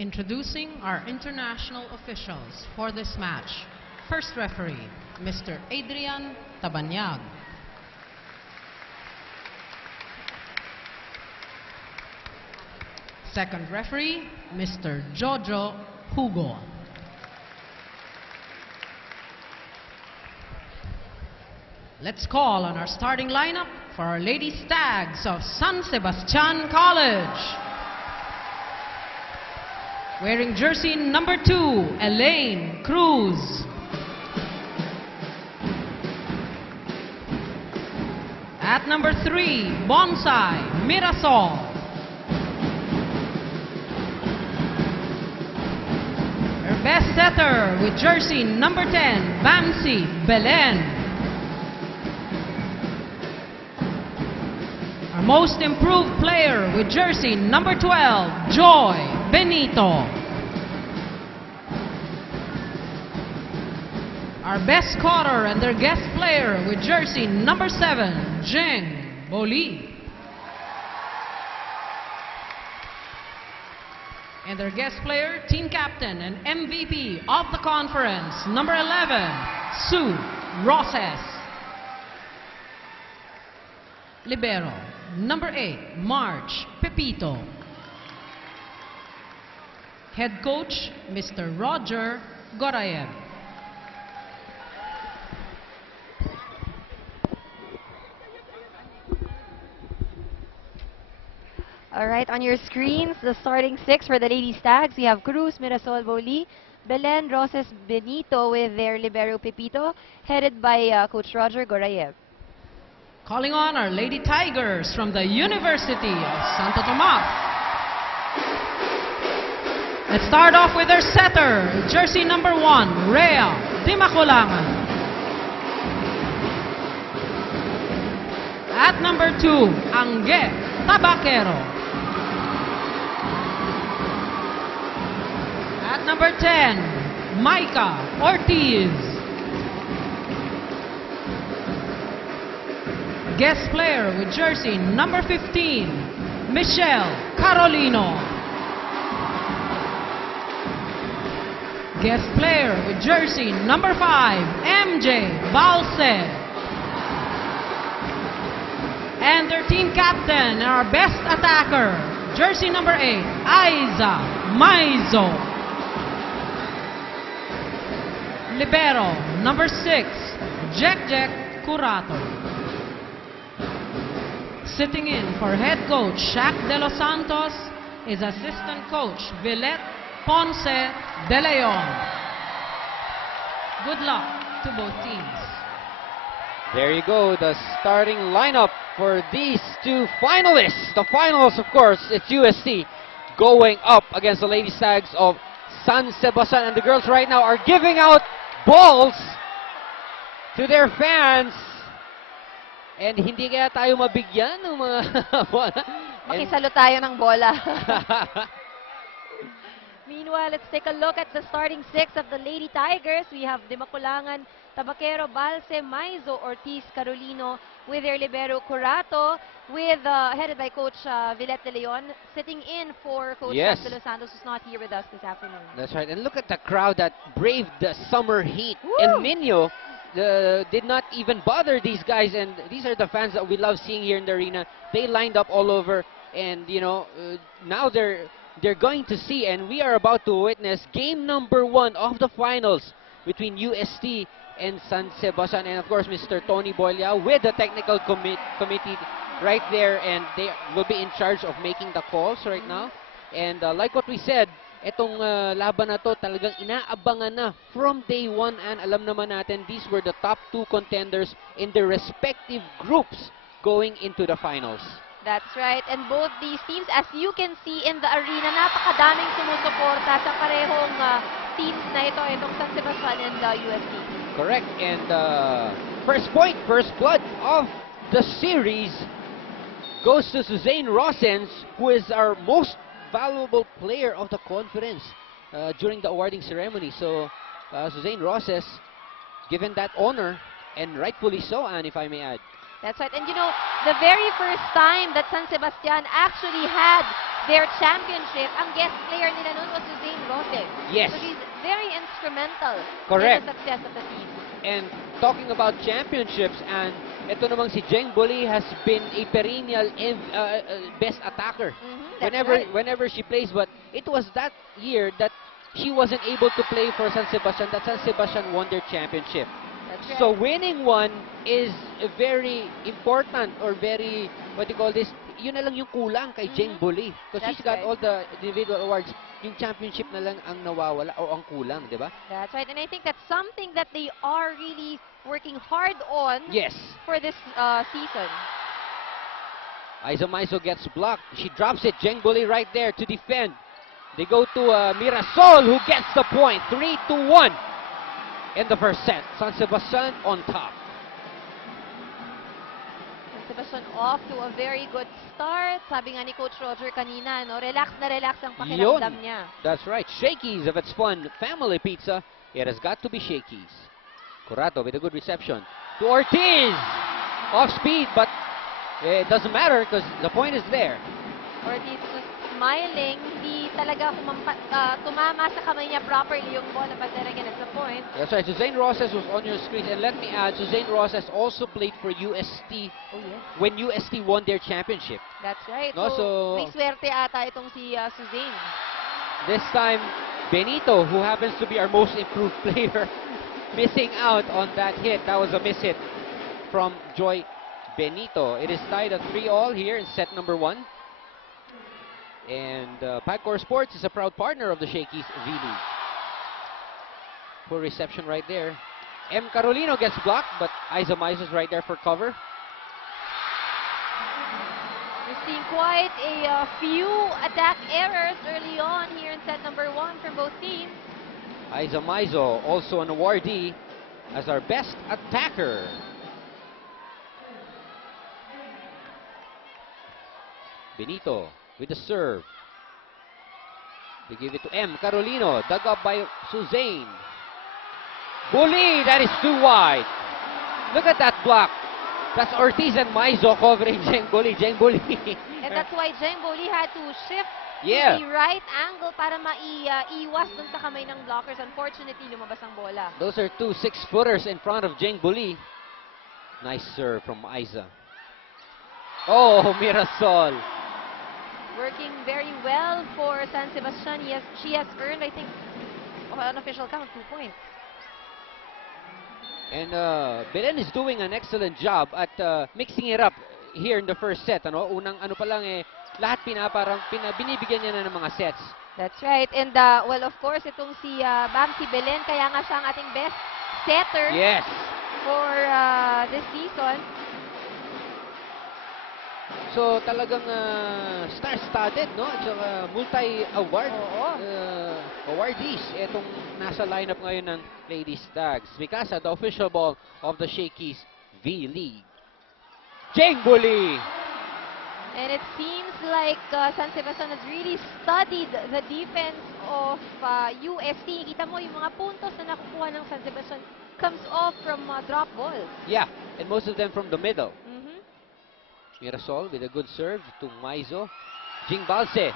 Introducing our international officials for this match. First referee, Mr. Adrian Tabanyag. Second referee, Mr. Jojo Hugo. Let's call on our starting lineup for our Lady Stags of San Sebastian College. Wearing jersey number 2, Elaine Cruz. At number 3, Bonsai Mirasol. Her best setter with jersey number 10, Bamsi Belen. Our most improved player with jersey number 12, Joy Benito. Our best scorer and their guest player with jersey number 7, Jeng Boli. And their guest player, team captain and MVP of the conference, number 11, Sue Roses. Libero, number 8, March Pepito. Head coach, Mr. Roger Gorayev. All right, on your screens, the starting 6 for the Lady Stags. We have Cruz Mirasol Boli, Belen Roses Benito with their libero Pepito, headed by Coach Roger Gorayev. Calling on our Lady Tigers from the University of Santo Tomas. Let's start off with their setter, jersey number 1, Rhea Dimaculangan. At number 2, Angge Tabaquero. At number 10, Micah Ortiz. Guest player with jersey number 15, Michelle Carolino. Guest player with jersey number 5, MJ Balse. And their team captain, our best attacker, jersey number 8, Aiza Maizo. Libero, number 6, Jek Curato. Sitting in for head coach Shaq De Los Santos is assistant coach Villette Ponce De Leon. Good luck to both teams. There you go, the starting lineup for these two finalists. The finals, of course, it's UST going up against the Lady Stags of San Sebastian. And the girls right now are giving out balls to their fans. And hindi kaya tayo mabigyan ng mga bola. Makisalo tayo ng bola. Meanwhile, let's take a look at the starting 6 of the Lady Tigers. We have Dimaculangan, Tabaquero, Balse, Maizo, Ortiz, Carolino with their libero Curato, with headed by Coach Villette De Leon, sitting in for Coach De Los Santos, who's not here with us this afternoon. That's right. And look at the crowd that braved the summer heat. Woo! And Minyo did not even bother these guys, and these are the fans that we love seeing here in the arena. They lined up all over, and you know, now they're going to see, and we are about to witness game number 1 of the finals between UST and San Sebastian, and of course Mr. Tony Boylia with the technical committee right there, and they will be in charge of making the calls right now. And like what we said, etong laban na to talagang inaabangan na from day 1, and alam naman natin these were the top 2 contenders in their respective groups going into the finals. That's right. And both these teams, as you can see in the arena, napakadaming sumusuporta sa parehong teams na ito, itong San Sebastian and UST. Correct. And first point, first blood of the series goes to Suzanne Rosens, who is our most valuable player of the conference during the awarding ceremony. So Suzanne Roses given that honor, and rightfully so, and if I may add. That's right. And you know, the very first time that San Sebastian actually had their championship, ang guest player nila noon was Suzanne Roses. Yes. So she's very instrumental Correct. in the success of the team. And talking about championships, and ito namang si Jeng Bully has been a perennial best attacker. That's right. Whenever she plays, but it was that year that she wasn't able to play for San Sebastian, that San Sebastian won their championship. That's right. So winning one is very important, or very, what do you call this, yun na lang yung kulang kay Jeng Bully. Because That's she's got right. all the individual awards. Yung championship na lang ang nawawala o ang kulang, di ba? That's right. And I think that's something that they are really working hard on Yes. for this season. Aiza Maizo gets blocked. She drops it. Jeng Bully right there to defend. They go to Mirasol, who gets the point. 3-1 in the first set. San Sebastian on top. San Sebastian off to a very good start. Sabi nga ni Coach Roger kanina, no, relax na relax ang pakiramdam niya. That's right. Shakey's, if it's fun family pizza, it has got to be Shakey's. Curato with a good reception to Ortiz. Off speed, but it doesn't matter because the point is there. Ortiz just smiling, hindi talaga tumama sa kamay niya properly yung bola, but then again, it's a point. That's right. Suzanne Roses was on your screen, and let me add, Suzanne Roses also played for UST Oh, yes. when UST won their championship. That's right. No, so- may swerte ata itong si Suzanne. This time, Benito, who happens to be our most improved player, missing out on that hit. That was a miss hit from Joy Benito. It is tied at 3-all here in set number 1. And Pagcor Sports is a proud partner of the Shakey's V-League. Poor reception right there. M. Carolino gets blocked, but Aiza Maizo is right there for cover. We're seeing quite a few attack errors early on here in set number 1 from both teams. Aiza Maizo, also an awardee as our best attacker. Benito with the serve. They give it to M. Carolino, dug up by Suzanne. Bully, that is too wide. Look at that block. That's Ortiz and Maizo covering Jeng Bully. Jeng Bully. And that's why Jeng Bully had to shift Yeah. to the right angle para maiiwas dun sa kamay ng blockers. Unfortunately, lumabas ang bola. Those are two 6-footers in front of Jeng Bully. Nice serve from Aiza. Oh, Mirasol. Working very well for San Sebastian. She has earned, I think, an official count, 2 points. And Belen is doing an excellent job at mixing it up here in the first set. Ano? Unang ano pa lang lahat binibigyan niya na ng mga sets. That's right. And, well, of course, itong si Bamsi Belen, kaya nga siya ang ating best setter Yes. for this season. So talagang star-studded, no? At saka multi-award awardees itong nasa lineup ngayon ng Lady Stags. Mikasa, the official ball of the Shakey's V-League. Jeng Bully! And it seems like San Sebastian has really studied the defense of UST. Kita mo yung mga puntos na nakukuha ng San Sebastian comes off from drop balls. Yeah, and most of them from the middle. Mhm. Mirasol with a good serve to Maizo. Jing Balse.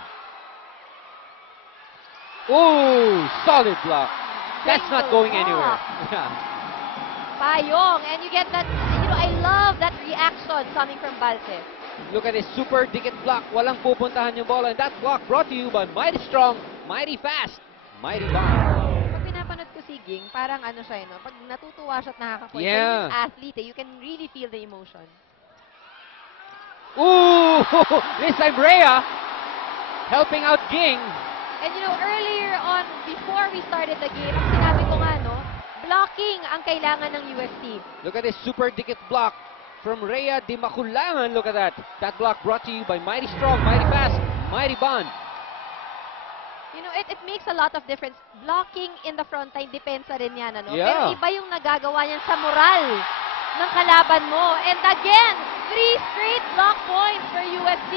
Ooh, solid block. That's not Single going anywhere. block. Yeah. Payong. And you get that, I love that reaction coming from Balse. Look at this super dikit block. Walang pupuntahan yung bola. And that block brought to you by Mighty Strong, Mighty Fast, Mighty Bond. Pag pinapanood ko si Ging, parang ano siya, no? Pag natutuwa siya at nakakakwento, Yeah. yung athlete, you can really feel the emotion. Ooh, this time Rhea helping out Ging. And earlier on, before we started the game, ang sinabi ko nga, no, blocking ang kailangan ng UST. Look at this super dikit block from Rhea Di Maculangan. Look at that. That block brought to you by Mighty Strong, Mighty Fast, Mighty Bond. It makes a lot of difference. Blocking in the front line, depensa rin yan, ano? Yeah. Pero iba yung nagagawa niyan sa moral ng kalaban mo. And again, 3 straight block points for UST.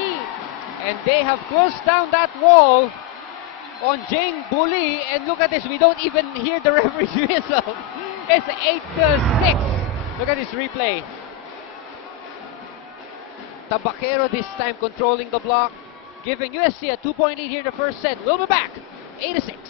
And they have closed down that wall on Jeng Bully. And look at this. We don't even hear the referee's whistle. It's 8-6. Look at this replay. Tabaquero this time controlling the block. giving USC a 2-point lead here in the first set. We'll be back. 8-6.